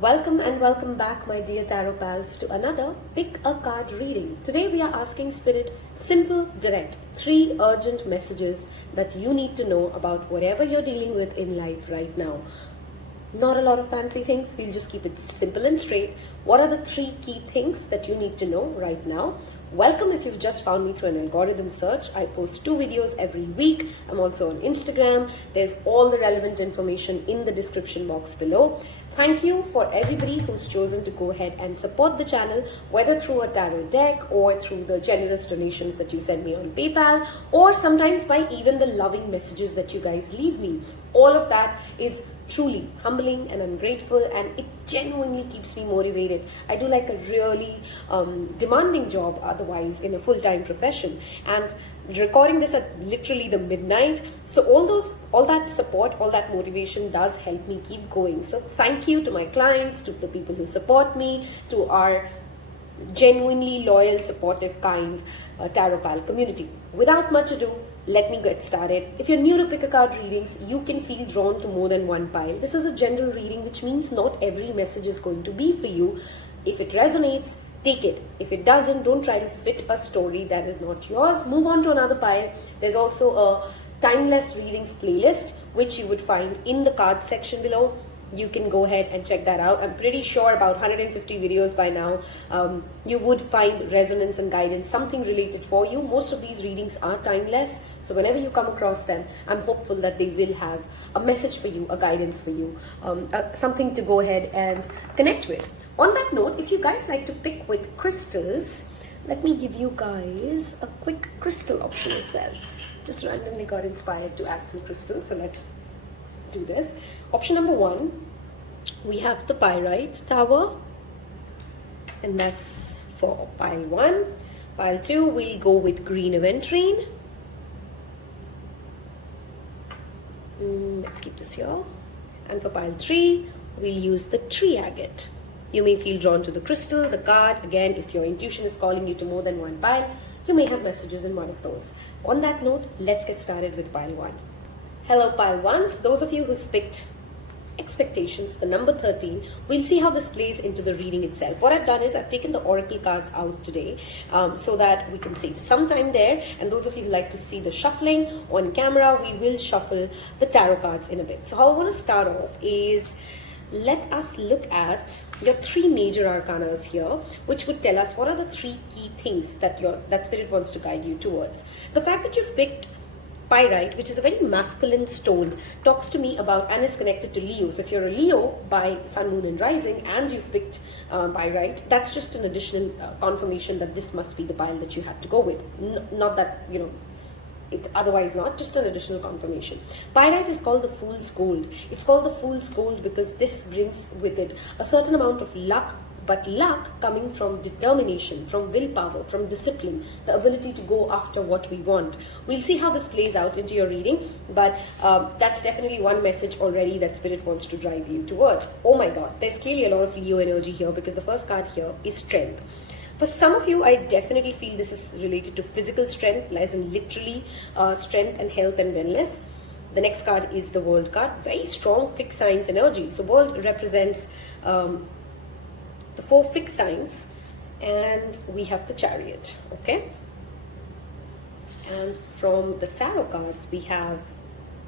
Welcome and welcome back, my dear tarot pals, to another Pick a Card reading. Today we are asking Spirit simple, direct, 3 urgent messages that you need to know about whatever you're dealing with in life right now. Not a lot of fancy things, we'll just keep it simple and straight. What are the 3 key things that you need to know right now? Welcome if you've just found me through an algorithm search. I post 2 videos every week. I'm also on Instagram. There's all the relevant information in the description box below. Thank you for everybody who's chosen to go ahead and support the channel, whether through a tarot deck or through the generous donations that you send me on PayPal, or sometimes by even the loving messages that you guys leave me. All of that is truly humbling and I'm grateful, and it genuinely keeps me motivated. I do like a really demanding job otherwise in a full-time profession, and recording this at literally the midnight, so all that support, all that motivation does help me keep going. So thank you to my clients, to the people who support me, to our genuinely loyal, supportive, kind Tarot Pal community. Without much ado, let me get started. If you're new to Pick a Card readings, you can feel drawn to more than one pile. This is a general reading, which means not every message is going to be for you. If it resonates, take it. If it doesn't, don't try to fit a story that is not yours. Move on to another pile. There's also a timeless readings playlist, which you would find in the card section below. You can go ahead and check that out. I'm pretty sure about 150 videos by now. You would find resonance and guidance, something related for you. Most of these readings are timeless, so whenever you come across them, I'm hopeful that they will have a message for you, a guidance for you, something to go ahead and connect with. On that note, if you guys like to pick with crystals, let me give you guys a quick crystal option as well. Just randomly got inspired to add some crystals, so let's do this. Option number 1, we have the Pyrite Tower, and that's for pile 1. Pile 2, we'll go with green Aventurine. Let's keep this here. And for pile 3, we'll use the tree agate. You may feel drawn to the crystal, the card. Again, if your intuition is calling you to more than one pile, you may have messages in one of those. On that note, let's get started with pile 1. Hello pile 1s, those of you who's picked expectations, the number 13, we'll see how this plays into the reading itself. What I've done is I've taken the oracle cards out today so that we can save some time there, and those of you who like to see the shuffling on camera, we will shuffle the tarot cards in a bit. So how I want to start off is, let us look at your 3 major arcanas here, which would tell us what are the 3 key things that Spirit wants to guide you towards. The fact that you've picked Pyrite, which is a very masculine stone, talks to me about and is connected to Leo. So if you're a Leo by Sun, Moon and Rising and you've picked Pyrite, that's just an additional confirmation that this must be the pile that you had to go with. Not that, it's otherwise not, just an additional confirmation. Pyrite is called the Fool's Gold. It's called the Fool's Gold because this brings with it a certain amount of luck, but luck coming from determination, from willpower, from discipline, the ability to go after what we want. We'll see how this plays out into your reading, but that's definitely one message already that Spirit wants to drive you towards. Oh my God, there's clearly a lot of Leo energy here because the first card here is strength. For some of you, I definitely feel this is related to physical strength, as in literally strength and health and wellness. The next card is the World card, very strong fixed signs energy. So World represents the 4 fixed signs, and we have the Chariot, okay? And from the tarot cards, we have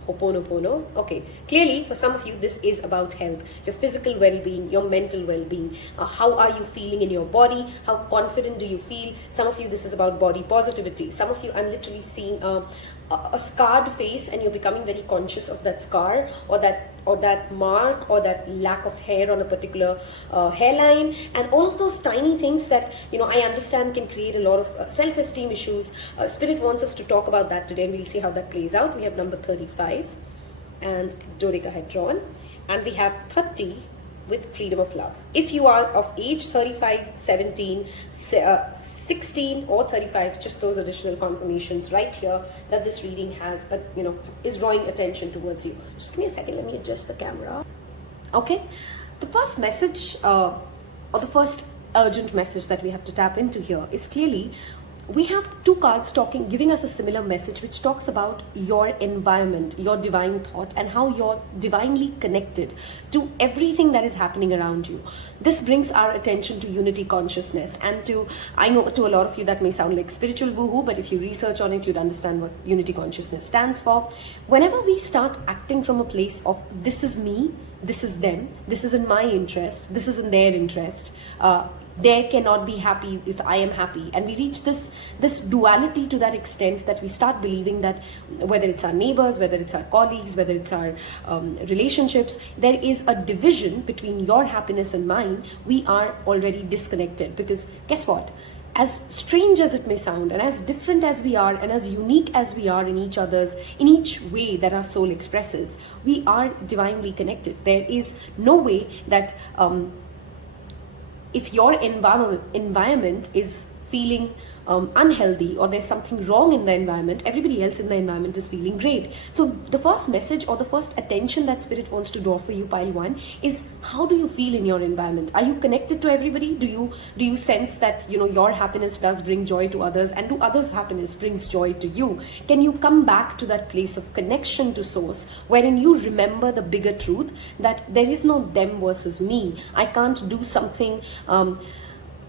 Ho'oponopono. Okay, clearly for some of you this is about health, your physical well-being, your mental well-being. How are you feeling in your body? How confident do you feel? Some of you this is about body positivity. Some of you I'm literally seeing a scarred face, and you're becoming very conscious of that scar or that mark or that lack of hair on a particular hairline, and all of those tiny things that I understand can create a lot of self-esteem issues. Spirit wants us to talk about that today, and we'll see how that plays out. We have number 35 and dodecahedron, and we have 30 with freedom of love. If you are of age 35, 17, 16 or 35, just those additional confirmations right here that this reading has, is drawing attention towards you. Just give me a second, let me adjust the camera. Okay, the first message or the first urgent message that we have to tap into here is clearly we have two cards giving us a similar message, which talks about your environment, your divine thought, and how you're divinely connected to everything that is happening around you. This brings our attention to unity consciousness, and I know to a lot of you that may sound like spiritual woohoo, but if you research on it, you'd understand what unity consciousness stands for. Whenever we start acting from a place of this is me, this is them, this is in my interest, this is in their interest, they cannot be happy if I am happy, and we reach this duality to that extent that we start believing that whether it's our neighbors, whether it's our colleagues, whether it's our relationships, there is a division between your happiness and mine. We are already disconnected, because guess what? As strange as it may sound, and as different as we are, and as unique as we are in each way that our soul expresses, we are divinely connected. There is no way that if your environment is feeling unhealthy, or there's something wrong in the environment, everybody else in the environment is feeling great. So the first message, or the first attention that Spirit wants to draw for you, pile 1, is how do you feel in your environment? Are you connected to everybody? Do you sense that your happiness does bring joy to others, and do others' happiness brings joy to you? Can you come back to that place of connection to source, wherein you remember the bigger truth that there is no them versus me? I can't do something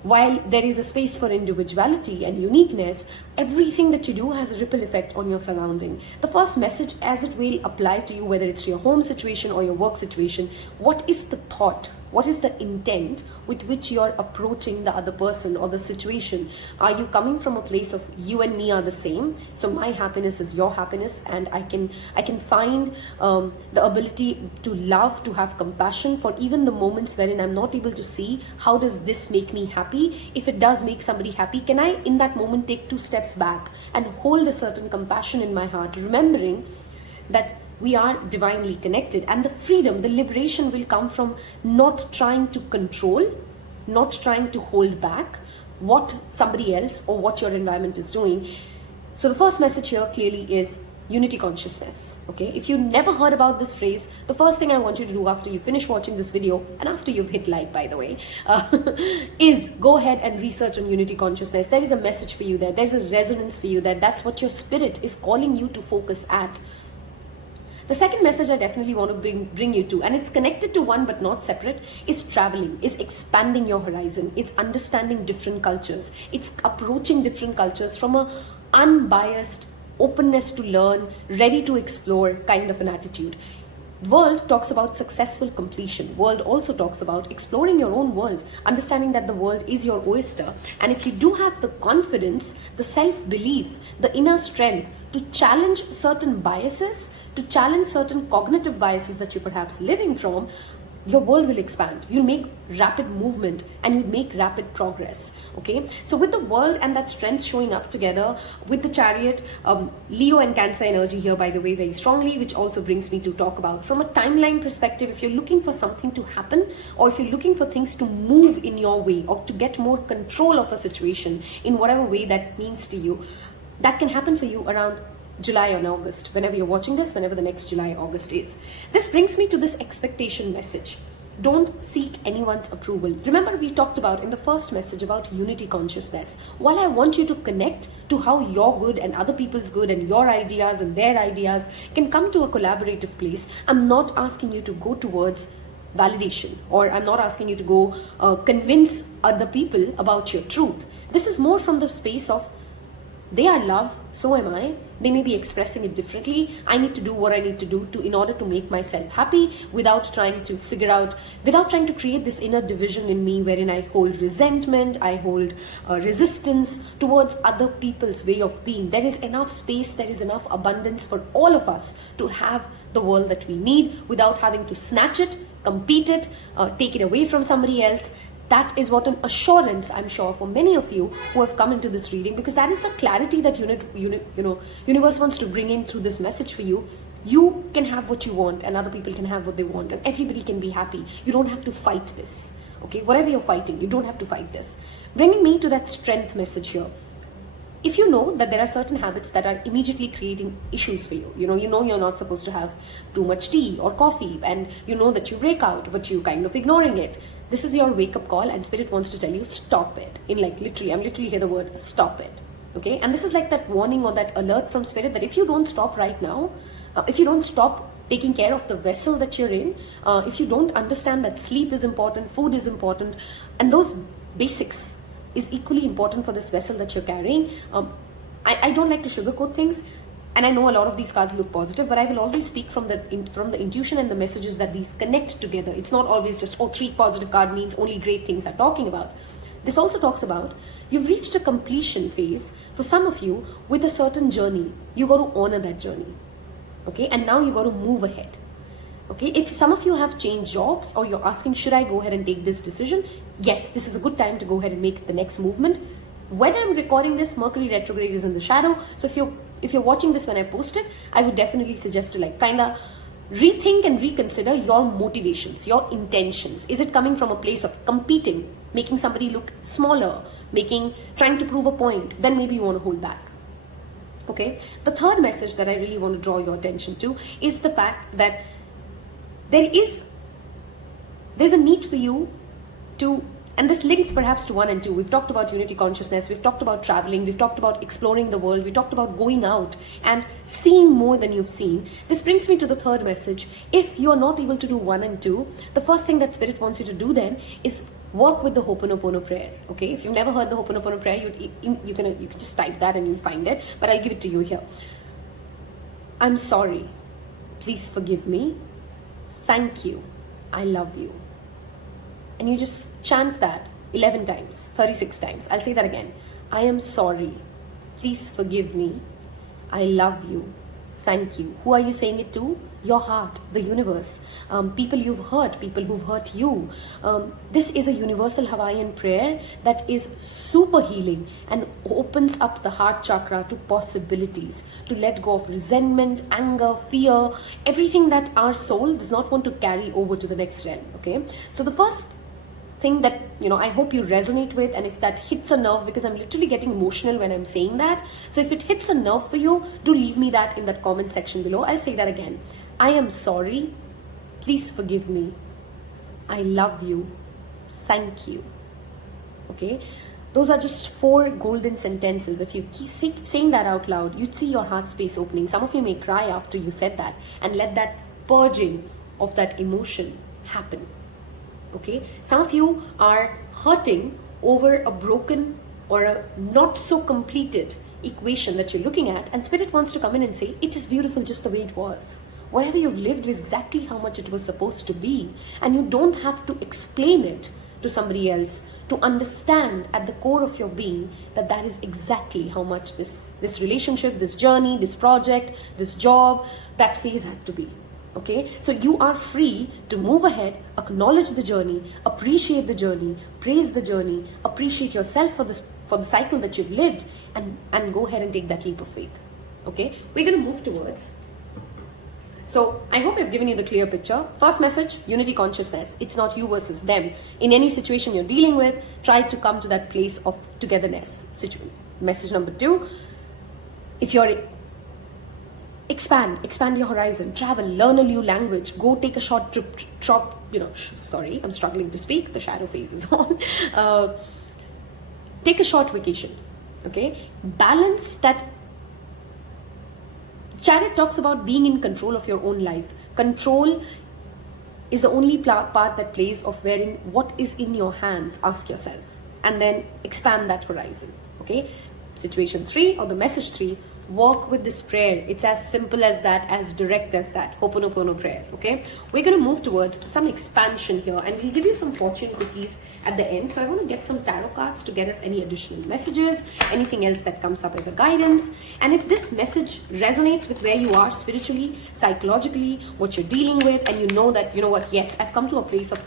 while there is a space for individuality and uniqueness. Everything that you do has a ripple effect on your surrounding. The first message, as it will apply to you, whether it's your home situation or your work situation, what is the thought? What is the intent with which you're approaching the other person or the situation? Are you coming from a place of you and me are the same, so my happiness is your happiness, and I can find the ability to love, to have compassion for even the moments wherein I'm not able to see how does this make me happy? If it does make somebody happy, can I in that moment take 2 steps back and hold a certain compassion in my heart, remembering that we are divinely connected, and the freedom, the liberation will come from not trying to control, not trying to hold back what somebody else or what your environment is doing. So the first message here clearly is unity consciousness. Okay, if you never heard about this phrase, the first thing I want you to do after you finish watching this video, and after you've hit like, by the way, is go ahead and research on unity consciousness. There is a message for you there. There's a resonance for you there. That's what your spirit is calling you to focus at. The second message I definitely want to bring you to, and it's connected to one but not separate, is traveling, is expanding your horizon, it's understanding different cultures, it's approaching different cultures from a unbiased openness to learn, ready to explore kind of an attitude. World talks about successful completion. World also talks about exploring your own world, understanding that the world is your oyster. And if you do have the confidence, the self-belief, the inner strength to challenge certain biases, to challenge certain cognitive biases that you're perhaps living from, your world will expand. You'll make rapid movement and you'll make rapid progress. Okay, so with the world and that strength showing up together with the Chariot, Leo and Cancer energy here, by the way, very strongly, which also brings me to talk about from a timeline perspective. If you're looking for something to happen, or if you're looking for things to move in your way, or to get more control of a situation in whatever way that means to you, that can happen for you around July or August, whenever you're watching this, whenever the next July, August is. This brings me to this expectation message. Don't seek anyone's approval. Remember, we talked about in the first message about unity consciousness. While I want you to connect to how your good and other people's good and your ideas and their ideas can come to a collaborative place, I'm not asking you to go towards validation, or I'm not asking you to go convince other people about your truth. This is more from the space of they are love, so am I. They may be expressing it differently. I need to do what I need to do in order to make myself happy, without trying to create this inner division in me wherein I hold resentment, I hold resistance towards other people's way of being. There is enough space, there is enough abundance for all of us to have the world that we need without having to snatch it, compete it, take it away from somebody else. That is what an assurance, I'm sure, for many of you who have come into this reading, because that is the clarity that universe wants to bring in through this message for you. You can have what you want, and other people can have what they want, and everybody can be happy. You don't have to fight this. Okay, whatever you're fighting, you don't have to fight this. Bringing me to that strength message here. If you know that there are certain habits that are immediately creating issues for you, you know you're not supposed to have too much tea or coffee, and you know that you break out, but you kind of ignoring it. This is your wake-up call, and Spirit wants to tell you, stop it. In like literally, I'm literally hear the word, stop it. Okay, and this is like that warning or that alert from spirit that if you don't stop right now, if you don't stop taking care of the vessel that you're in, if you don't understand that sleep is important, food is important, and those basics is equally important for this vessel that you're carrying. I don't like to sugarcoat things, and I know a lot of these cards look positive, but I will always speak from the intuition and the messages that these connect together. It's not always just, 3 positive card means only great things I'm talking about. This also talks about you've reached a completion phase for some of you with a certain journey. You got to honor that journey. Okay, and now you got to move ahead. Okay, if some of you have changed jobs or you're asking, should I go ahead and take this decision? Yes, this is a good time to go ahead and make the next movement. When I'm recording this, Mercury retrograde is in the shadow. So if you're watching this when I post it, I would definitely suggest to kind of rethink and reconsider your motivations, your intentions. Is it coming from a place of competing, making somebody look smaller, trying to prove a point? Then maybe you want to hold back. Okay. The third message that I really want to draw your attention to is the fact that there's a need for you to, and this links perhaps to 1 and 2. We've talked about unity consciousness, we've talked about traveling, we've talked about exploring the world, we talked about going out and seeing more than you've seen. This brings me to the third message. If you're not able to do 1 and 2, the first thing that Spirit wants you to do then is work with the Ho'oponopono prayer. Okay, if you've never heard the Ho'oponopono prayer, you can just type that and you'll find it, but I'll give it to you here. I'm sorry. Please forgive me. Thank you. I love you. And you just chant that 11 times, 36 times. I'll say that again. I am sorry. Please forgive me. I love you. Thank you. Who are you saying it to? Your heart, the universe, people you've hurt, people who've hurt you. This is a universal Hawaiian prayer that is super healing and opens up the heart chakra to possibilities, to let go of resentment, anger, fear, everything that our soul does not want to carry over to the next realm. Okay, so the first thing that I hope you resonate with, and if that hits a nerve, because I'm literally getting emotional when I'm saying that, so if it hits a nerve for you, do leave me that in that comment section below. I'll say that again. I am sorry. Please forgive me. I love you. Thank you. Okay, those are just 4 golden sentences. If you keep saying that out loud, you'd see your heart space opening. Some of you may cry after you said that, and let that purging of that emotion happen. Okay, some of you are hurting over a broken or a not so completed equation that you're looking at, and Spirit wants to come in and say, it is beautiful just the way it was. Whatever you've lived is exactly how much it was supposed to be, and you don't have to explain it to somebody else to understand at the core of your being that that is exactly how much this relationship, this journey, this project, this job, that phase had to be. Okay, so you are free to move ahead, acknowledge the journey, appreciate the journey, praise the journey, appreciate yourself for the cycle that you've lived, and go ahead and take that leap of faith. Okay, we're going to move towards. So I hope I've given you the clear picture. First message, unity consciousness. It's not you versus them. In any situation you're dealing with, try to come to that place of togetherness. Message number 2, if you're expand your horizon, travel, learn a new language, go take a short trip, sorry, I'm struggling to speak, the shadow phase is on. Take a short vacation, okay? Balance that. Chariot talks about being in control of your own life. Control is the only part that plays of wearing what is in your hands, ask yourself, and then expand that horizon, okay? Situation 3 or the message 3, walk with this prayer. It's as simple as that, as direct as that. Ho'oponopono prayer, okay? We're going to move towards some expansion here, and we'll give you some fortune cookies at the end. So I want to get some tarot cards to get us any additional messages, anything else that comes up as a guidance. And if this message resonates with where you are spiritually, psychologically, what you're dealing with, and you know that, yes, I've come to a place of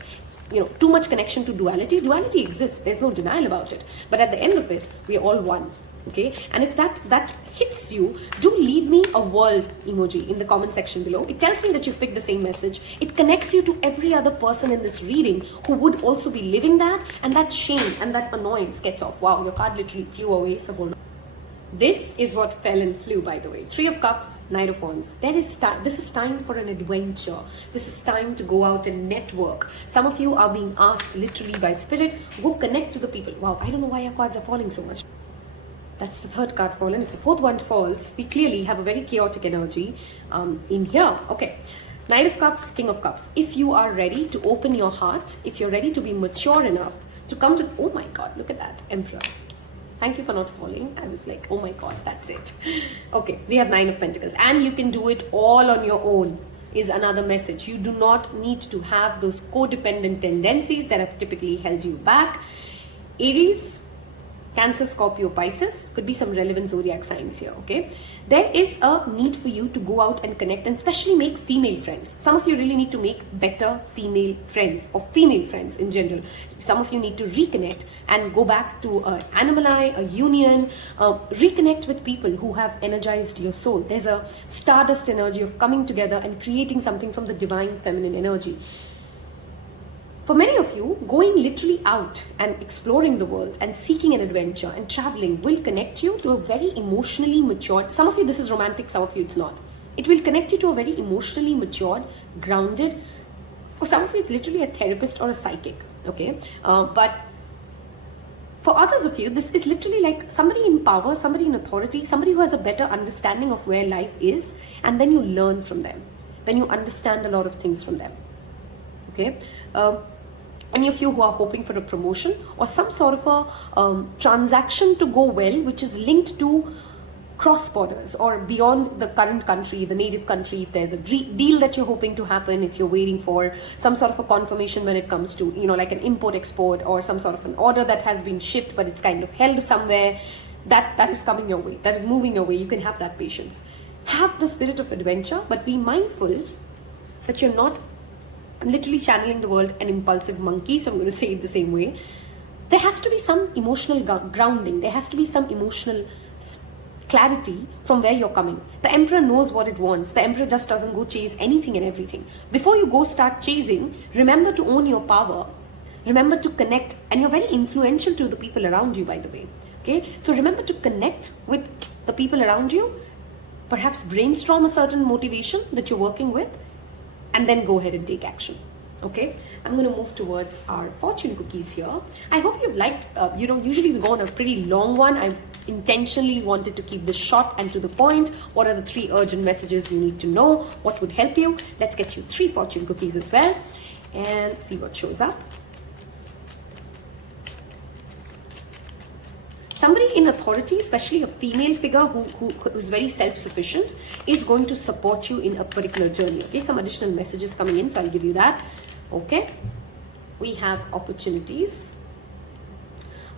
too much connection to duality. Duality exists. There's no denial about it. But at the end of it, we're all one. Okay, and if that hits you, do leave me a world emoji in the comment section below. It tells me that you've picked the same message. It connects you to every other person in this reading who would also be living that, and that shame and that annoyance gets off. Wow, your card literally flew away. So hold on. This is what fell and flew, by the way. 3 of Cups, Knight of Wands. This is time for an adventure. This is time to go out and network. Some of you are being asked literally by Spirit, go connect to the people. Wow, I don't know why your cards are falling so much. That's the third card fallen. If the fourth one falls, we clearly have a very chaotic energy in here. Okay. Knight of Cups, King of Cups. If you are ready to open your heart, if you're ready to be mature enough to come to, oh my God, look at that, Emperor. Thank you for not falling. I was like, oh my God, that's it. Okay, we have Nine of Pentacles. And you can do it all on your own is another message. You do not need to have those codependent tendencies that have typically held you back. Aries, Cancer, Scorpio, Pisces, could be some relevant zodiac signs here, okay? There is a need for you to go out and connect and especially make female friends. Some of you really need to make better female friends or female friends in general. Some of you need to reconnect and go back to an animali, a union, reconnect with people who have energized your soul. There's a stardust energy of coming together and creating something from the divine feminine energy. For many of you, going literally out and exploring the world and seeking an adventure and traveling will connect you to a very emotionally matured, some of you this is romantic, some of you it's not. It will connect you to a very emotionally matured, grounded, for some of you it's literally a therapist or a psychic, okay? But for others of you, this is literally like somebody in power, somebody in authority, somebody who has a better understanding of where life is, and then you learn from them. Then you understand a lot of things from them, okay? Any of you who are hoping for a promotion or some sort of a transaction to go well, which is linked to cross borders or beyond the current country, the native country, if there's a deal that you're hoping to happen, if you're waiting for some sort of a confirmation when it comes to, you know, like an import export or some sort of an order that has been shipped but it's kind of held somewhere, that is coming your way, that is moving your way. You can have that patience. Have the spirit of adventure, but be mindful that you're not, I'm literally channeling the word an impulsive monkey, so I'm going to say it the same way. There has to be some emotional grounding. There has to be some emotional clarity from where you're coming. The Emperor knows what it wants. The Emperor just doesn't go chase anything and everything. Before you go start chasing, remember to own your power. Remember to connect. And you're very influential to the people around you, by the way. Okay? So remember to connect with the people around you. Perhaps brainstorm a certain motivation that you're working with. And then go ahead and take action. Okay, I'm going to move towards our fortune cookies here. I hope you've liked, usually we go on a pretty long one. I've intentionally wanted to keep this short and to the point. What are the 3 urgent messages you need to know? What would help you? Let's get you 3 fortune cookies as well and see what shows up. Somebody in authority, especially a female figure who's very self-sufficient, is going to support you in a particular journey. Okay, some additional messages coming in, so I'll give you that. Okay, we have opportunities.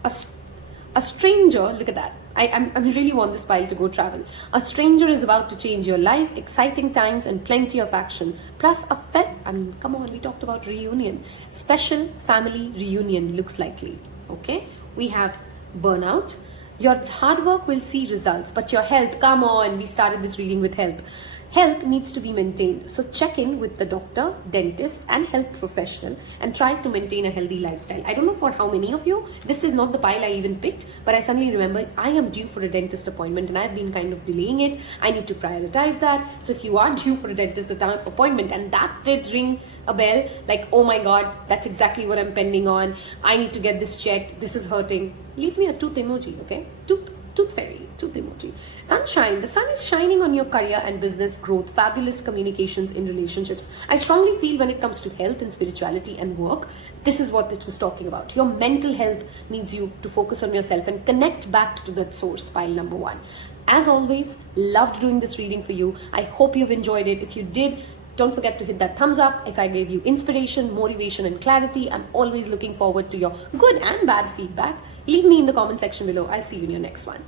A stranger, look at that. I really want this pile to go travel. A stranger is about to change your life, exciting times and plenty of action. Plus come on, we talked about reunion. Special family reunion looks likely. Okay, we have burnout. Your hard work will see results, but your health, come on, we started this reading with health. Health needs to be maintained. So check in with the doctor, dentist and health professional and try to maintain a healthy lifestyle. I don't know for how many of you, this is not the pile I even picked, but I suddenly remembered I am due for a dentist appointment and I've been kind of delaying it. I need to prioritize that. So if you are due for a dentist appointment and that did ring a bell, like, oh my God, that's exactly what I'm pending on. I need to get this checked. This is hurting. Leave me a tooth emoji, okay? Tooth fairy, tooth emoji. Sunshine, the sun is shining on your career and business growth, fabulous communications in relationships. I strongly feel when it comes to health and spirituality and work, this is what it was talking about. Your mental health needs you to focus on yourself and connect back to that source, pile number 1. As always, loved doing this reading for you. I hope you've enjoyed it. If you did, don't forget to hit that thumbs up. If I gave you inspiration, motivation and clarity, I'm always looking forward to your good and bad feedback. Leave me in the comment section below. I'll see you in your next one.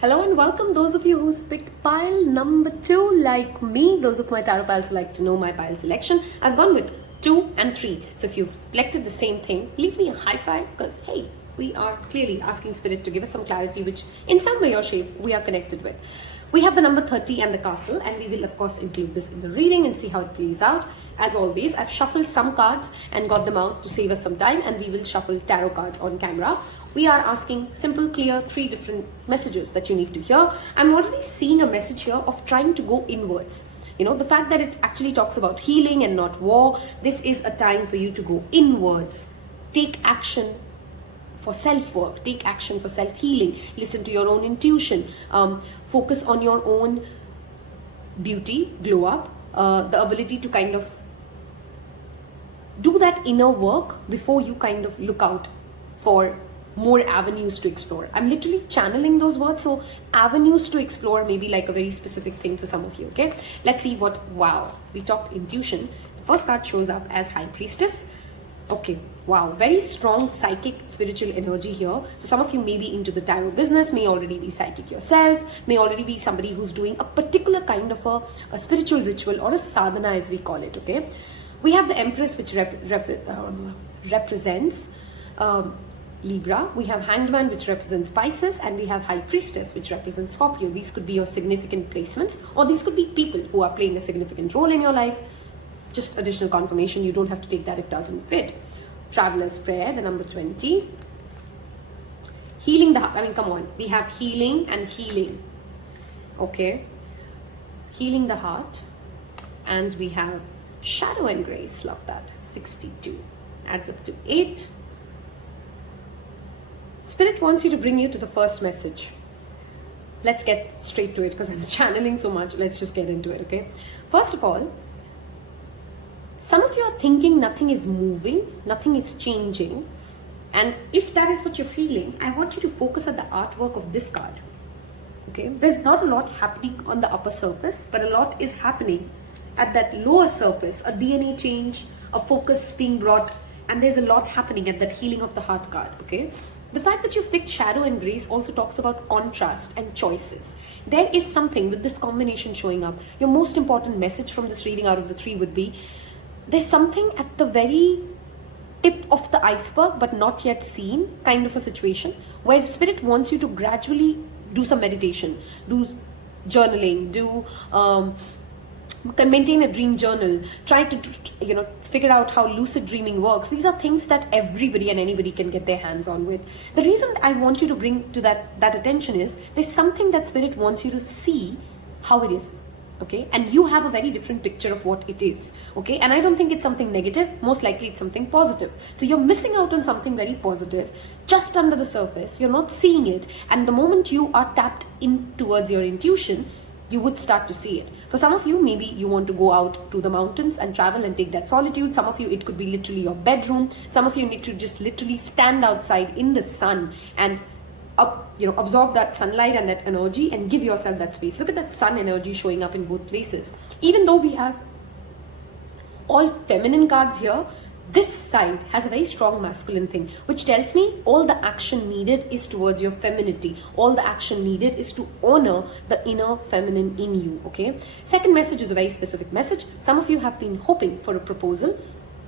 Hello and welcome those of you who's picked pile number 2 like me. Those of my tarot pals who like to know my pile selection. I've gone with 2 and 3. So if you've selected the same thing, leave me a high five because hey, we are clearly asking Spirit to give us some clarity which in some way or shape we are connected with. We have the number 30 and the castle, and we will of course include this in the reading and see how it plays out. As always, I've shuffled some cards and got them out to save us some time, and we will shuffle tarot cards on camera. We are asking simple, clear, 3 different messages that you need to hear. I'm already seeing a message here of trying to go inwards. You know, the fact that it actually talks about healing and not war. This is a time for you to go inwards. Take action. for self-work, take action for self-healing, listen to your own intuition, focus on your own beauty, glow up, the ability to kind of do that inner work before you kind of look out for more avenues to explore. I'm literally channeling those words, so avenues to explore may be like a very specific thing for some of you, okay? Let's see what, wow, we talked intuition. The first card shows up as High Priestess. Okay, wow, very strong psychic spiritual energy here. So some of you may be into the tarot business, may already be psychic yourself, may already be somebody who's doing a particular kind of a spiritual ritual or a sadhana as we call it, okay? We have the Empress, which represents Libra. We have Hanged Man, which represents Pisces, and we have High Priestess, which represents Scorpio. These could be your significant placements, or these could be people who are playing a significant role in your life. Just additional confirmation, you don't have to take that if it doesn't fit. Traveler's Prayer, the number 20. Healing the heart. I mean, come on. We have healing and healing. Okay. Healing the heart. And we have Shadow and Grace. Love that. 62. Adds up to 8. Spirit wants you to bring you to the first message. Let's get straight to it because I'm channeling so much. Let's just get into it, okay? First of all, some of you are thinking nothing is moving, nothing is changing. And if that is what you're feeling, I want you to focus on the artwork of this card. Okay? There's not a lot happening on the upper surface, but a lot is happening at that lower surface. A DNA change, a focus being brought, and there's a lot happening at that healing of the heart card, okay? The fact that you've picked Shadow and Grace also talks about contrast and choices. There is something with this combination showing up. Your most important message from this reading out of the 3 would be, there's something at the very tip of the iceberg but not yet seen kind of a situation where Spirit wants you to gradually do some meditation, do journaling, do maintain a dream journal, try to figure out how lucid dreaming works. These are things that everybody and anybody can get their hands on with. The reason I want you to bring to that attention is there's something that Spirit wants you to see how it is, okay? And you have a very different picture of what it is, okay? And I don't think it's something negative. Most likely it's something positive. So you're missing out on something very positive just under the surface. You're not seeing it, and the moment you are tapped in towards your intuition, you would start to see it. For some of you, maybe you want to go out to the mountains and travel and take that solitude. Some of you, it could be literally your bedroom. Some of you need to just literally stand outside in the sun and absorb that sunlight and that energy and give yourself that space. Look at that sun energy showing up in both places. Even though we have all feminine cards here, this side has a very strong masculine thing, which tells me all the action needed is towards your femininity. All the action needed is to honor the inner feminine in you, okay? Second message is a very specific message. Some of you have been hoping for a proposal,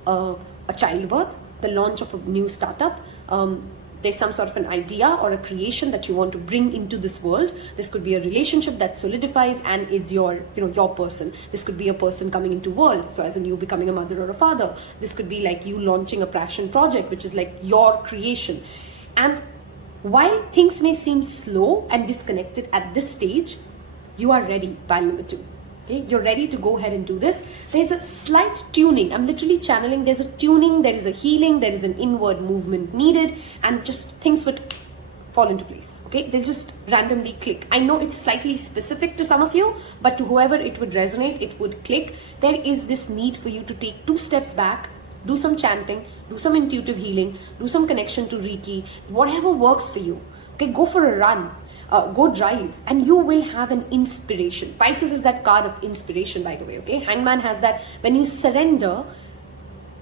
a childbirth, the launch of a new startup. There's some sort of an idea or a creation that you want to bring into this world. This could be a relationship that solidifies and is your person. This could be a person coming into world. So as in you becoming a mother or a father. This could be like you launching a passion project, which is like your creation. And while things may seem slow and disconnected at this stage, you are ready, pile number 2. Okay, you're ready to go ahead and do this. There's a slight tuning. I'm literally channeling. There's a tuning, there is a healing, there is an inward movement needed, and just things would fall into place. Okay, they'll just randomly click. I know it's slightly specific to some of you, but to whoever it would resonate, it would click. There is this need for you to take 2 steps back, do some chanting, do some intuitive healing, do some connection to Reiki, whatever works for you. Okay, go for a run. Go drive, and you will have an inspiration. Pisces is that card of inspiration, by the way, okay? Hangman has that. When you surrender,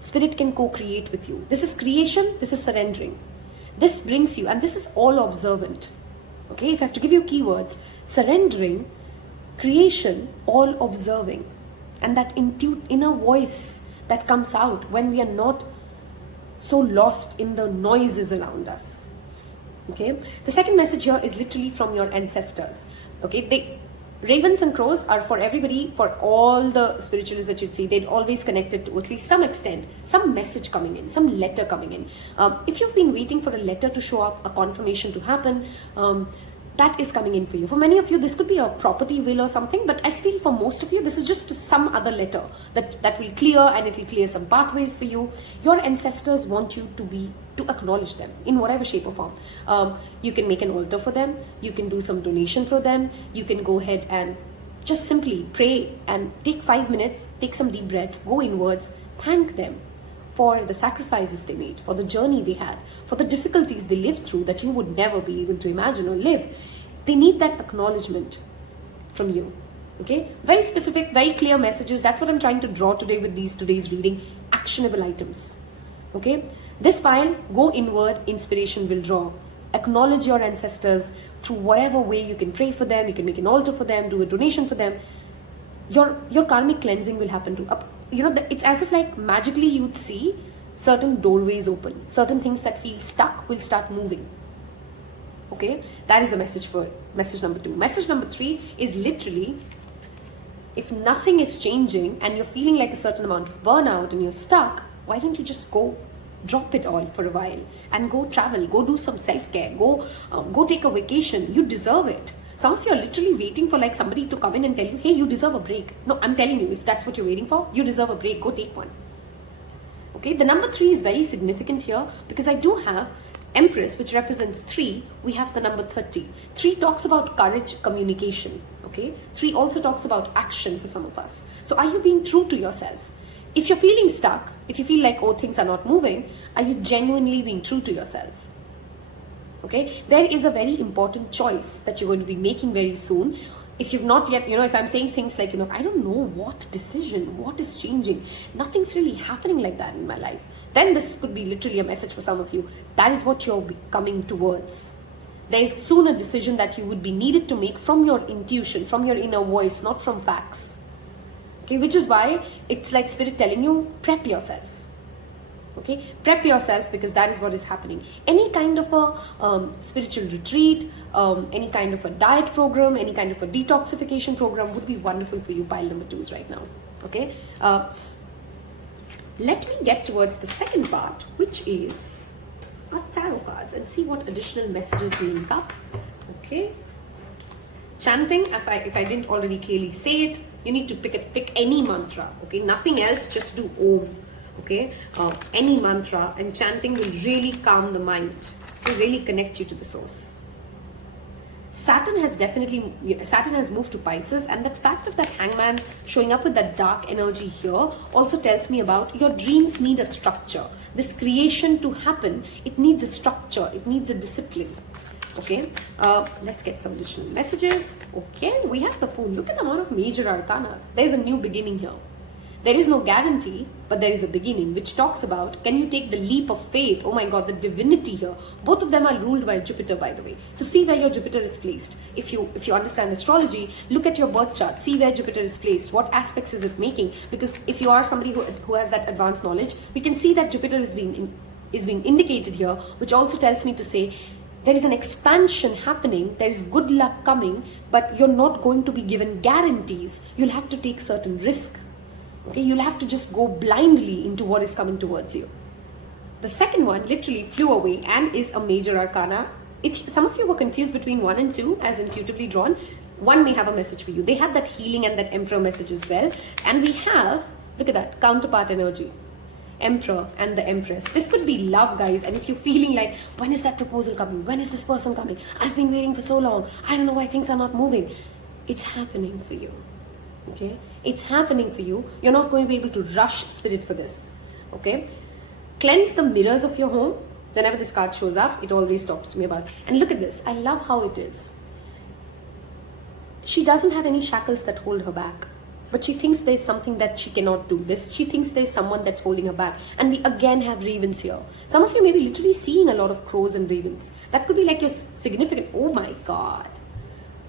Spirit can co-create with you. This is creation, this is surrendering. This brings you, and this is all observant, okay? If I have to give you keywords, surrendering, creation, all observing. And that inner voice that comes out when we are not so lost in the noises around us. Okay, the second message here is literally from your ancestors. Okay, ravens and crows are for everybody, for all the spiritualists that you'd see. They'd always connected to at least some extent, some message coming in, some letter coming in. If you've been waiting for a letter to show up, a confirmation to happen, that is coming in for you. For many of you, this could be a property will or something, but I feel for most of you, this is just some other letter that will clear, and it will clear some pathways for you. Your ancestors want you to acknowledge them in whatever shape or form. You can make an altar for them. You can do some donation for them. You can go ahead and just simply pray and take 5 minutes, take some deep breaths, go inwards, thank them for the sacrifices they made, for the journey they had, for the difficulties they lived through that you would never be able to imagine or live. They need that acknowledgement from you. Okay? Very specific, very clear messages. That's what I'm trying to draw today with today's reading. Actionable items. Okay? This file, go inward, inspiration will draw. Acknowledge your ancestors through whatever way you can. Pray for them, you can make an altar for them, do a donation for them. Your karmic cleansing will happen to it's as if like magically you'd see certain doorways open, certain things that feel stuck will start moving. Okay, that is a message for message number 2. Message number 3 is literally, if nothing is changing and you're feeling like a certain amount of burnout and you're stuck, why don't you just go drop it all for a while and go travel, go do some self-care, go take a vacation. You deserve it. Some of you are literally waiting for like somebody to come in and tell you, hey, you deserve a break. No, I'm telling you, if that's what you're waiting for, you deserve a break. Go take one. Okay, the number 3 is very significant here because I do have Empress, which represents 3. We have the number 30. 3 talks about courage, communication. Okay, 3 also talks about action for some of us. So are you being true to yourself? If you're feeling stuck, if you feel like, oh, things are not moving, are you genuinely being true to yourself? Okay, there is a very important choice that you're going to be making very soon. If you've not yet, if I'm saying things like, I don't know what decision, what is changing, nothing's really happening like that in my life, then this could be literally a message for some of you. That is what you're coming towards. There is soon a decision that you would be needed to make from your intuition, from your inner voice, not from facts. Okay, which is why it's like Spirit telling you, prep yourself. Okay, prep yourself because that is what is happening. Any kind of a spiritual retreat, any kind of a diet program, any kind of a detoxification program would be wonderful for you, pile number 2s right now. Okay, let me get towards the second part, which is our tarot cards, and see what additional messages link up. Okay, chanting, if I didn't already clearly say it, you need to pick any mantra. Okay, nothing else, just do Om. Okay, any mantra, and chanting will really calm the mind, will really connect you to the source. Saturn has moved to Pisces, and that fact of that hangman showing up with that dark energy here also tells me about your dreams need a structure. This creation to happen, it needs a structure, it needs a discipline. Okay, let's get some additional messages. Okay, we have the Fool. Look at the amount of major arcanas. There's a new beginning here. There is no guarantee, but there is a beginning, which talks about, can you take the leap of faith? Oh my God, the divinity here. Both of them are ruled by Jupiter, by the way. So see where your Jupiter is placed. If you understand astrology, look at your birth chart, see where Jupiter is placed. What aspects is it making? Because if you are somebody who has that advanced knowledge, we can see that Jupiter is being indicated here, which also tells me to say, there is an expansion happening, there is good luck coming, but you're not going to be given guarantees. You'll have to take certain risk. Okay, you'll have to just go blindly into what is coming towards you. The second one literally flew away and is a major arcana. If some of you were confused between 1 and 2 as intuitively drawn, 1 may have a message for you. They have that healing and that Emperor message as well. And we have, look at that, counterpart energy. Emperor and the Empress. This could be love, guys. And if you're feeling like, when is that proposal coming? When is this person coming? I've been waiting for so long. I don't know why things are not moving. It's happening for you. Okay, it's happening for you. You're not going to be able to rush Spirit for this. Okay, cleanse the mirrors of your home. Whenever this card shows up, it always talks to me about. And look at this. I love how it is. She doesn't have any shackles that hold her back, but she thinks there's something that she cannot do. She thinks there's someone that's holding her back. And we again have ravens here. Some of you may be literally seeing a lot of crows and ravens. That could be like your significant. Oh my God.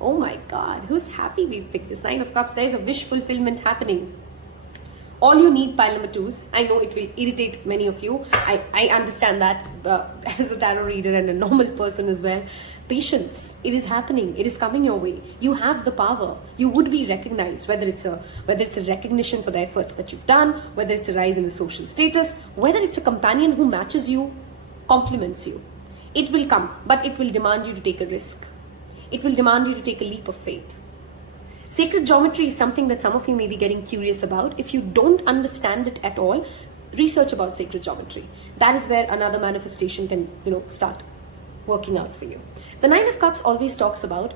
Oh my God, who's happy we've picked this 9 of Cups? There's a wish fulfillment happening. All you need, pile number 2s. I know it will irritate many of you. I understand that as a tarot reader and a normal person as well. Patience. It is happening. It is coming your way. You have the power. You would be recognized, whether it's a recognition for the efforts that you've done, whether it's a rise in a social status, whether it's a companion who matches you, compliments you. It will come, but it will demand you to take a risk. It will demand you to take a leap of faith. Sacred geometry is something that some of you may be getting curious about. If you don't understand it at all, research about sacred geometry. That is where another manifestation can, start working out for you. The Nine of Cups always talks about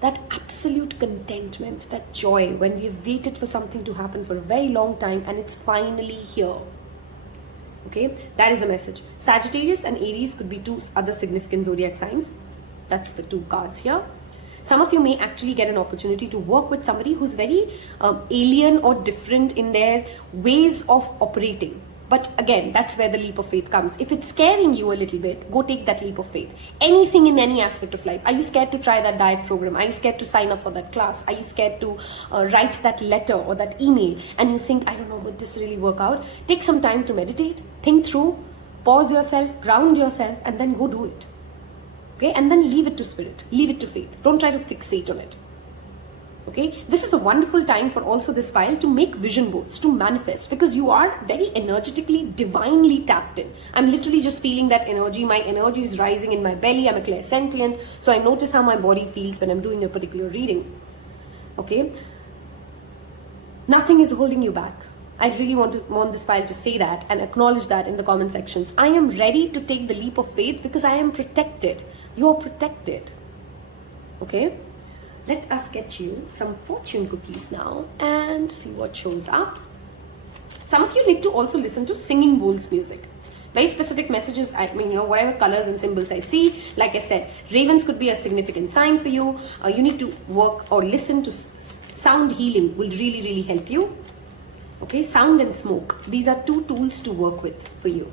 that absolute contentment, that joy when we have waited for something to happen for a very long time and it's finally here. Okay, that is a message. Sagittarius and Aries could be two other significant zodiac signs. That's the two cards here. Some of you may actually get an opportunity to work with somebody who's very alien or different in their ways of operating. But again, that's where the leap of faith comes. If it's scaring you a little bit, go take that leap of faith. Anything in any aspect of life. Are you scared to try that diet program? Are you scared to sign up for that class? Are you scared to write that letter or that email? And you think, I don't know, would this really work out? Take some time to meditate, think through, pause yourself, ground yourself, and then go do it. Okay, and then leave it to spirit, leave it to faith. Don't try to fixate on it. Okay, this is a wonderful time for also this file to make vision boards, to manifest, because you are very energetically, divinely tapped in. I'm literally just feeling that energy. My energy is rising in my belly. I'm a clairsentient, so I notice how my body feels when I'm doing a particular reading. Okay, nothing is holding you back. I really want this file to say that and acknowledge that in the comment sections. I am ready to take the leap of faith because I am protected. You are protected. Okay? Let us get you some fortune cookies now and see what shows up. Some of you need to also listen to singing bowls music. Very specific messages, whatever colors and symbols I see. Like I said, ravens could be a significant sign for you. You need to work or listen to sound healing will really, really help you. Okay, sound and smoke. These are two tools to work with for you.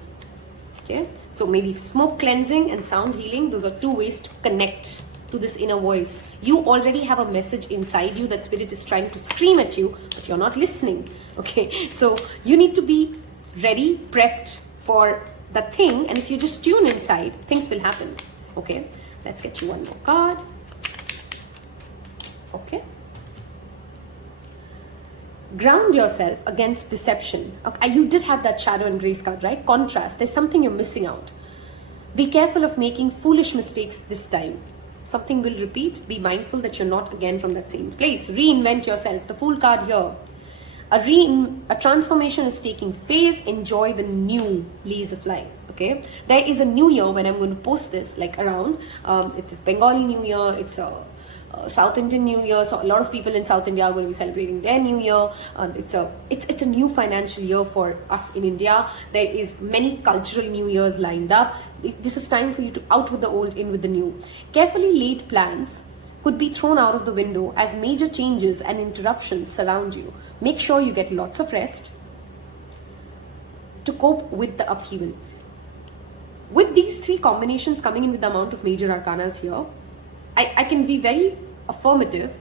Okay, so maybe smoke cleansing and sound healing. Those are two ways to connect to this inner voice. You already have a message inside you that spirit is trying to scream at you, but you're not listening. Okay, so you need to be ready, prepped for that thing. And if you just tune inside, things will happen. Okay, let's get you one more card. Okay. Ground yourself against deception. Okay, you did have that shadow and grace card, right? Contrast. There's something you're missing out. Be careful of making foolish mistakes this time. Something will repeat. Be mindful that you're not again from that same place. Reinvent yourself. The Fool card here. A transformation is taking phase. Enjoy the new lease of life. Okay. There is a new year when I'm going to post this around. It's a Bengali New Year. It's a South Indian New Year, so a lot of people in South India are going to be celebrating their New Year. It's a new financial year for us in India. There is many cultural New Years lined up. This is time for you to out with the old, in with the new. Carefully laid plans could be thrown out of the window as major changes and interruptions surround you. Make sure you get lots of rest to cope with the upheaval. With these three combinations coming in with the amount of major arcanas here, I can be very affirmative.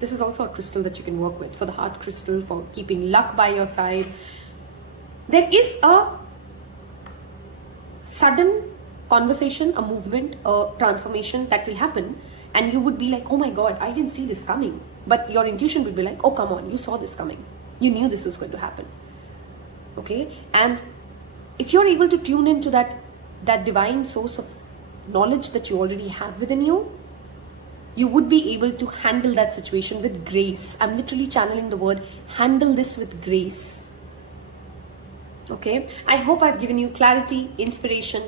This is also a crystal that you can work with, for the heart crystal, for keeping luck by your side. There is a sudden conversation, a movement, a transformation that will happen, and you would be like, oh my God, I didn't see this coming. But your intuition would be like, oh, come on, you saw this coming. You knew this was going to happen. Okay? And if you're able to tune into that divine source of knowledge that you already have within you, you would be able to handle that situation with grace. I'm literally channeling the word, handle this with grace. Okay, I hope I've given you clarity, inspiration,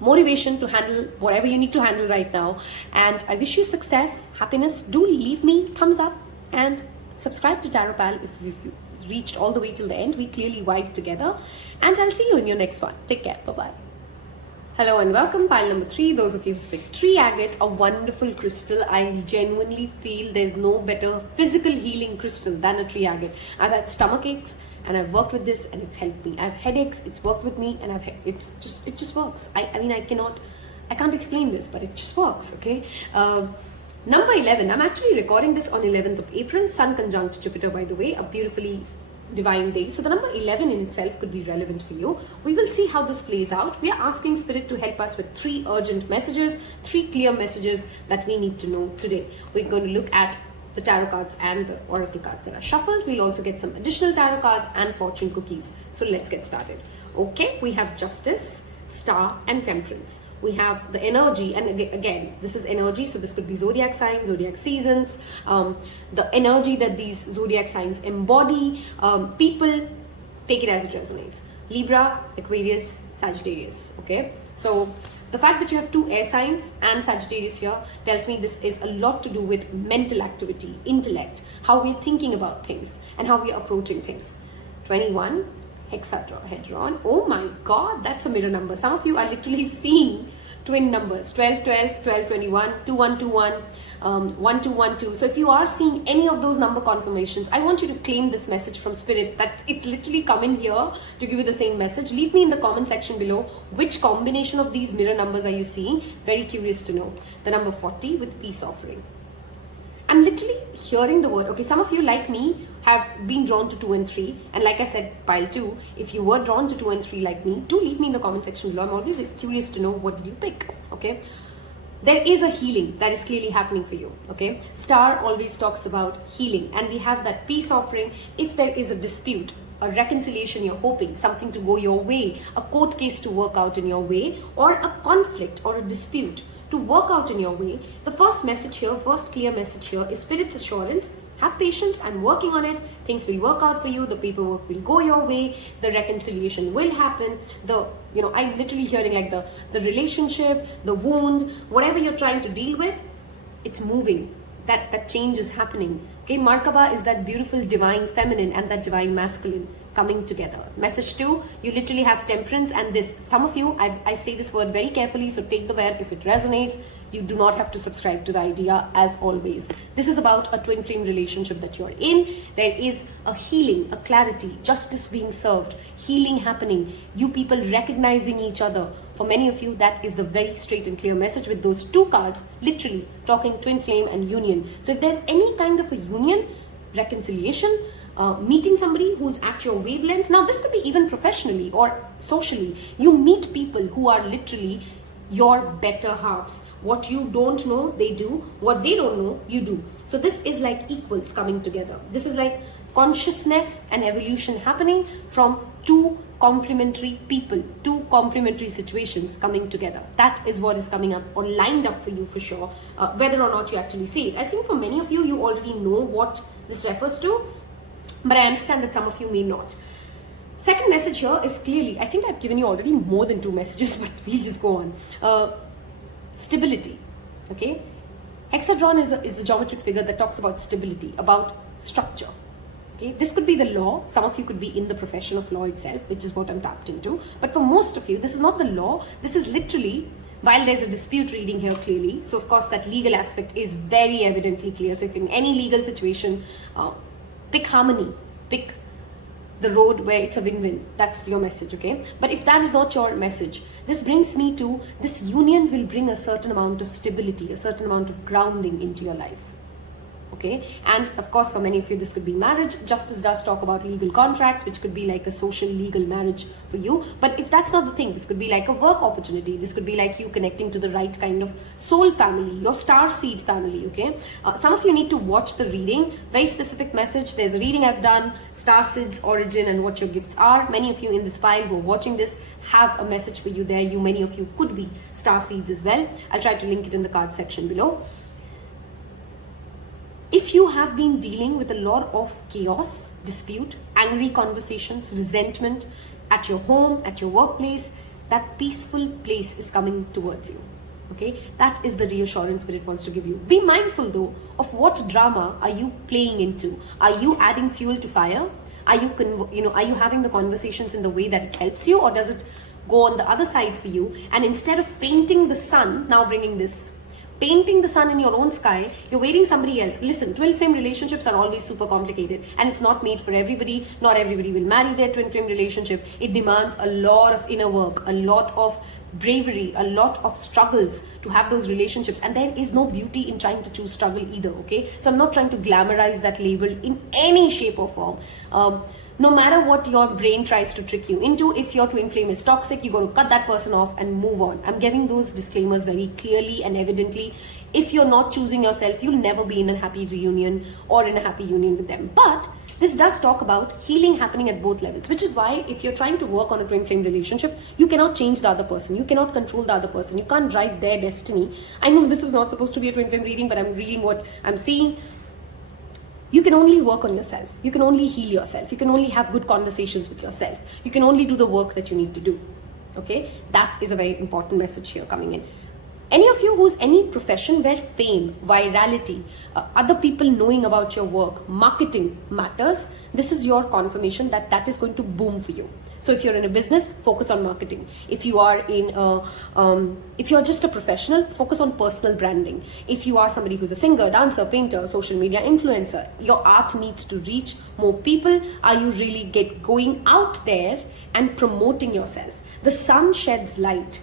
motivation to handle whatever you need to handle right now. And I wish you success, happiness. Do leave me thumbs up and subscribe to Taropal if you've reached all the way till the end. We clearly vibe together. And I'll see you in your next one. Take care. Bye-bye. Hello and welcome, pile number 3. Those of you who picked tree agate, a wonderful crystal. I genuinely feel there's no better physical healing crystal than a tree agate. I've had stomach aches and I've worked with this and it's helped me. I have headaches, it's worked with me, and it just works. I can't explain this, but it just works. Okay. Number 11. I'm actually recording this on 11th of April. Sun conjunct Jupiter, by the way, a beautifully divine day. So the number 11 in itself could be relevant for you. We will see how this plays out. We are asking Spirit to help us with 3 urgent messages, 3 clear messages that we need to know today. We're going to look at the tarot cards and the oracle cards that are shuffled. We'll also get some additional tarot cards and fortune cookies. So let's get started. Okay, we have Justice, Star and Temperance. we have the energy, and again, this is energy, so this could be zodiac signs, zodiac seasons, the energy that these zodiac signs embody. People, take it as it resonates. Libra, Aquarius, Sagittarius, okay? So the fact that you have 2 air signs and Sagittarius here tells me this is a lot to do with mental activity, intellect, how we're thinking about things and how we're approaching things. 21, hexahedron. Oh my God, that's a mirror number. Some of you are literally seeing twin numbers, 12, 12, 12, 21, 2121, 1212. So if you are seeing any of those number confirmations, I want you to claim this message from Spirit that it's literally coming here to give you the same message. Leave me in the comment section below which combination of these mirror numbers are you seeing. Very curious to know. The number 40 with peace offering. I'm literally hearing the word. Okay, some of you like me have been drawn to 2 and 3, and like I said, pile 2, if you were drawn to 2 and 3 like me, do leave me in the comment section below. I'm always curious to know what did you pick. Okay, there is a healing that is clearly happening for you. Okay, Star always talks about healing, and we have that peace offering. If there is a dispute, a reconciliation you're hoping, something to go your way, a court case to work out in your way, or a conflict or a dispute to work out in your way, the first message here, first clear message here is Spirit's assurance. Have patience, I'm working on it, things will work out for you, the paperwork will go your way, the reconciliation will happen, I'm literally hearing like the relationship, the wound, whatever you're trying to deal with, it's moving, that change is happening. Okay, Markaba is that beautiful divine feminine and that divine masculine coming together. Message 2, you literally have temperance and this. Some of you, I say this word very carefully, so take the word if it resonates. You do not have to subscribe to the idea as always. This is about a twin flame relationship that you're in. There is a healing, a clarity, justice being served, healing happening, you people recognizing each other. For many of you, that is the very straight and clear message with those 2 cards, literally talking twin flame and union. So if there's any kind of a union, reconciliation, meeting somebody who's at your wavelength. Now this could be even professionally or socially. You meet people who are literally your better halves. What you don't know, they do. What they don't know, you do. So this is like equals coming together. This is like consciousness and evolution happening from 2 complementary people, 2 complementary situations coming together. That is what is coming up or lined up for you for sure, whether or not you actually see it. I think for many of you, you already know what this refers to, but I understand that some of you may not. Second message here is clearly, I think I've given you already more than 2 messages, but we'll just go on. Stability, okay? Hexadron is a geometric figure that talks about stability, about structure. Okay, this could be the law. Some of you could be in the profession of law itself, which is what I'm tapped into. But for most of you, this is not the law. This is literally, while there's a dispute reading here clearly, so of course that legal aspect is very evidently clear. So if in any legal situation, pick harmony, pick the road where it's a win-win. That's your message, okay? But if that is not your message, this brings me to, this union will bring a certain amount of stability, a certain amount of grounding into your life. Okay, and of course for many of you this could be marriage. Justice does talk about legal contracts, which could be like a social legal marriage for you. But if that's not the thing, this could be like a work opportunity. This could be like you connecting to the right kind of soul family, your star seed family. Okay, some of you need to watch the reading. Very specific message. There's a reading I've done, star seeds, origin, and what your gifts are. Many of you in this pile who are watching this have a message for you there. Many of you could be star seeds as well. I'll try to link it in the card section below. If you have been dealing with a lot of chaos, dispute, angry conversations, resentment at your home, at your workplace, that peaceful place is coming towards you. Okay, that is the reassurance Spirit wants to give you. Be mindful though of what drama are you playing into. Are you adding fuel to fire? Are you, are you having the conversations in the way that it helps you, or does it go on the other side for you? And instead of painting the sun, now bringing this. Painting the sun in your own sky, you're waiting somebody else. Listen, twin flame relationships are always super complicated and it's not made for everybody. Not everybody will marry their twin flame relationship. It demands a lot of inner work, a lot of bravery, a lot of struggles to have those relationships, and there is no beauty in trying to choose struggle either. Okay, so I'm not trying to glamorize that label in any shape or form. No matter what your brain tries to trick you into, if your twin flame is toxic, you got to cut that person off and move on. I'm giving those disclaimers very clearly and evidently. If you're not choosing yourself, you'll never be in a happy reunion or in a happy union with them. But This does talk about healing happening at both levels, which is why if you're trying to work on a twin flame relationship, you cannot change the other person. You cannot control the other person. You can't drive their destiny. I know this is not supposed to be a twin flame reading, but I'm reading what I'm seeing. You can only work on yourself. You can only heal yourself. You can only have good conversations with yourself. You can only do the work that you need to do. Okay? That is a very important message here coming in. Any of you who's any profession where fame, virality, other people knowing about your work, marketing matters, this is your confirmation that that is going to boom for you. So if you're in a business, focus on marketing. If you are if you're just a professional, focus on personal branding. If you are somebody who's a singer, dancer, painter, social media influencer, your art needs to reach more people. Are you really going out there and promoting yourself? The sun sheds light,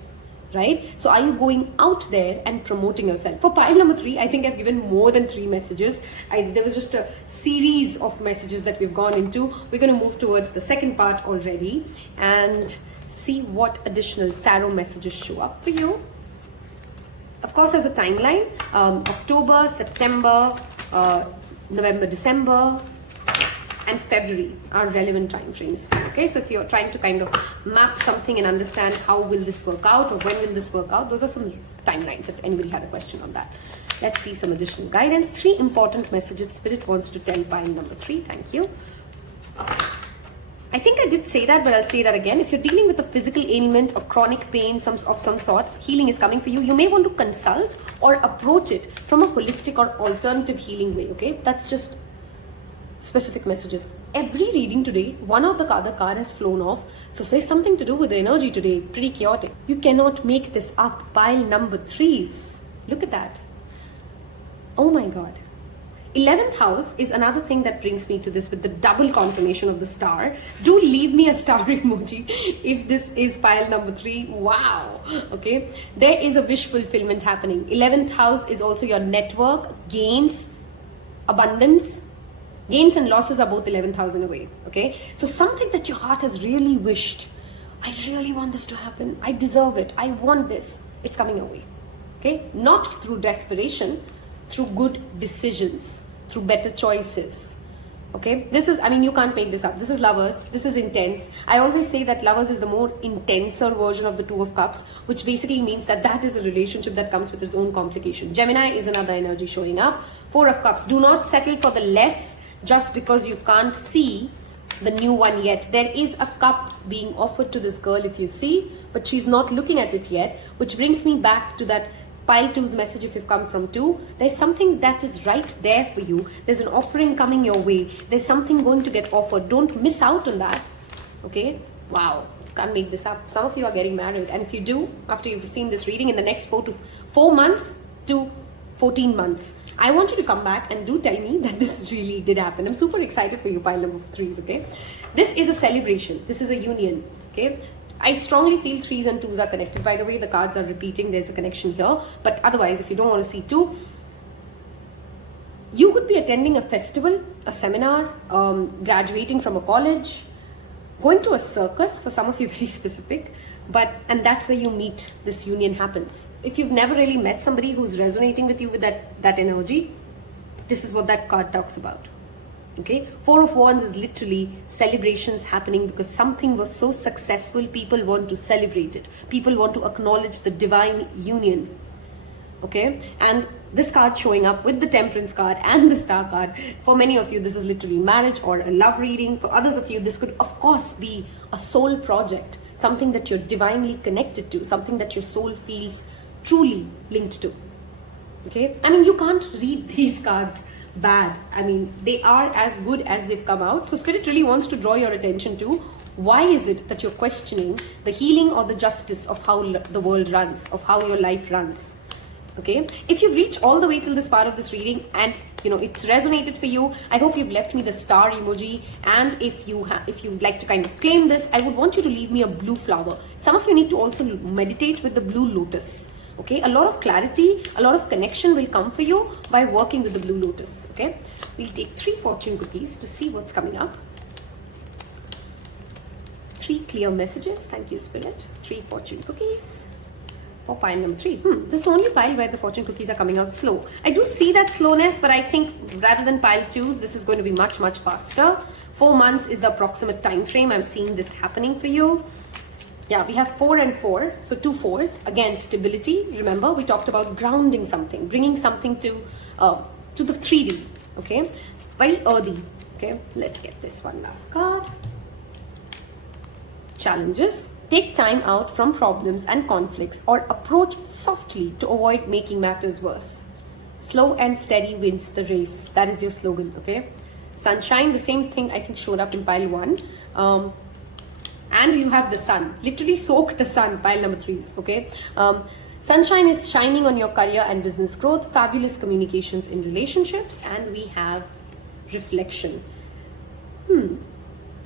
right? So are you going out there and promoting yourself? For pile number 3, I think I've given more than 3 messages. There was just a series of messages that we've gone into. We're going to move towards the second part already and see what additional tarot messages show up for you. Of course, as a timeline, October, September, November, December, and February are relevant time frames for you. Okay, so if you're trying to kind of map something and understand how will this work out or when will this work out, those are some timelines if anybody had a question on that. Let's see some additional guidance. 3 important messages Spirit wants to tell pile number 3. Thank you. I think I did say that, but I'll say that again. If you're dealing with a physical ailment or chronic pain of some sort, healing is coming for you. You may want to consult or approach it from a holistic or alternative healing way. Okay, that's just specific messages. Every reading today, one of the other card has flown off. So say something to do with the energy today. Pretty chaotic. You cannot make this up. Pile number 3s. Look at that. Oh my God. 11th house is another thing that brings me to this with the double confirmation of the star. Do leave me a star emoji if this is pile number 3. Wow. Okay. There is a wish fulfillment happening. 11th house is also your network, gains, abundance. Gains and losses are both 11th house in a way, okay? So something that your heart has really wished, I really want this to happen, I deserve it, I want this, it's coming your way, okay? Not through desperation, through good decisions, through better choices, okay? This is, I mean, you can't make this up. This is lovers, this is intense. I always say that lovers is the more intenser version of the 2 of cups, which basically means that that is a relationship that comes with its own complication. Gemini is another energy showing up. 4 of cups, do not settle for the less just because you can't see the new one yet. There is a cup being offered to this girl if you see, but she's not looking at it yet, which brings me back to that pile 2's message. If you've come from 2, there's something that is right there for you. There's an offering coming your way. There's something going to get offered. Don't miss out on that. Okay? Wow. Can't make this up. Some of you are getting married, and if you do, after you've seen this reading in the next 4 months to 14 months, I want you to come back and do tell me that this really did happen. I'm super excited for you, pile number 3s, okay? This is a celebration. This is a union, okay? I strongly feel 3s and 2s are connected. By the way, the cards are repeating. There's a connection here. But otherwise, if you don't want to see 2, you could be attending a festival, a seminar, graduating from a college, going to a circus, for some of you very specific, and that's where you meet. This union happens. If you've never really met somebody who's resonating with you with that energy, this is what that card talks about. Okay, 4 of Wands is literally celebrations happening because something was so successful. People want to celebrate it. People want to acknowledge the divine union. Okay, and this card showing up with the Temperance card and the Star card, for many of you this is literally marriage or a love reading. For others of you this could of course be a soul project, something that you're divinely connected to, something that your soul feels truly linked to. Okay, I mean, you can't read these cards bad. I mean, they are as good as they've come out. So Spirit really wants to draw your attention to why is it that you're questioning the healing or the justice of how the world runs, of how your life runs. Okay, if you've reached all the way till this part of this reading and it's resonated for you, I hope you've left me the star emoji. And if you'd like to kind of claim this, I would want you to leave me a blue flower. Some of you need to also meditate with the blue lotus. Okay, a lot of clarity, a lot of connection will come for you by working with the blue lotus. Okay, we'll take 3 fortune cookies to see what's coming up. 3 clear messages. Thank you, Spirit. 3 fortune cookies for pile number 3. This is the only pile where the fortune cookies are coming out slow. I do see that slowness, but I think rather than pile 2s, this is going to be much, much faster. 4 months is the approximate time frame I'm seeing this happening for you. Yeah, we have 4 and 4, so 2 4s. Again, stability. Remember, we talked about grounding something, bringing something to the 3D. Okay, very earthy. Okay, let's get this one last card. Challenges. Take time out from problems and conflicts or approach softly to avoid making matters worse. Slow and steady wins the race. That is your slogan, okay? Sunshine, the same thing I think showed up in pile 1. And you have the sun. Literally soak the sun, pile number 3s, okay? Sunshine is shining on your career and business growth, fabulous communications in relationships, and we have reflection.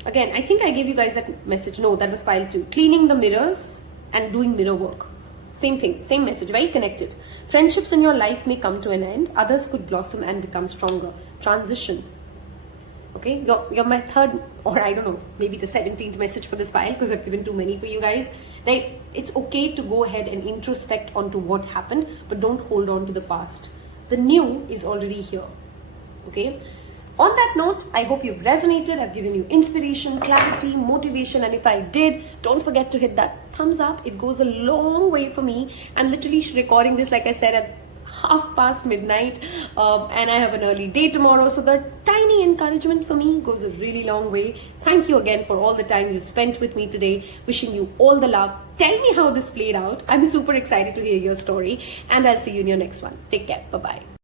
Again, I think I gave you guys that message. No, that was pile 2. Cleaning the mirrors and doing mirror work. Same thing, same message, very connected. Friendships in your life may come to an end. Others could blossom and become stronger. Transition. Okay, your method, or I don't know, maybe the 17th message for this pile, because I've given too many for you guys. Like, it's okay to go ahead and introspect onto what happened, but don't hold on to the past. The new is already here. Okay. On that note, I hope you've resonated. I've given you inspiration, clarity, motivation, and if I did, don't forget to hit that thumbs up. It goes a long way for me. I'm literally recording this, like I said, at midnight, and I have an early day tomorrow, so the tiny encouragement for me goes a really long way. Thank you again for all the time you spent with me today. Wishing you all the love. Tell me how this played out. I'm super excited to hear your story, and I'll see you in your next one. Take care. Bye-bye.